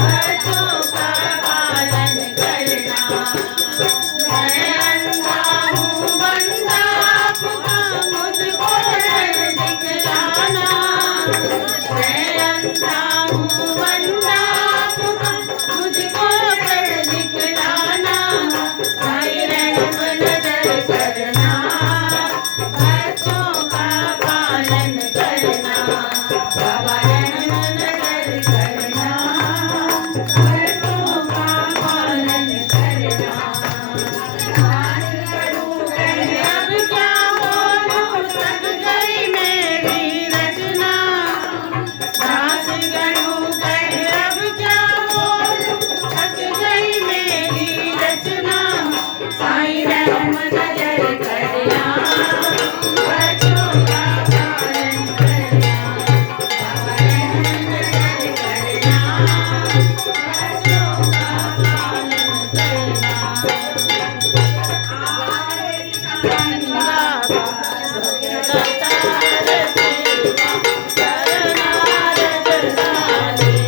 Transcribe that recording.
बच्चों का पालन करना। मैं अंधा हूँ बंदा आपका, मुझको डर दिखलाना। मैं अंधा हूँ बंदा आपका, मुझको डर दिखलाना। भाई रहम नजर करना, बच्चों का पालन करना। बाबा रहम नजर करना, बच्चों का पालन करना। दास करूं कहीं अब क्या बोलूं, थक गई मेरी रचना। दास करूं कहीं अब क्या बोलूं, थक गई मेरी रचना। साईं रहम नजर करना, बच्चों का पालन करना। बाबा रहम नजर करना, बच्चों का पालन करना। बाबा करतार सेवा करना रजवाड़े।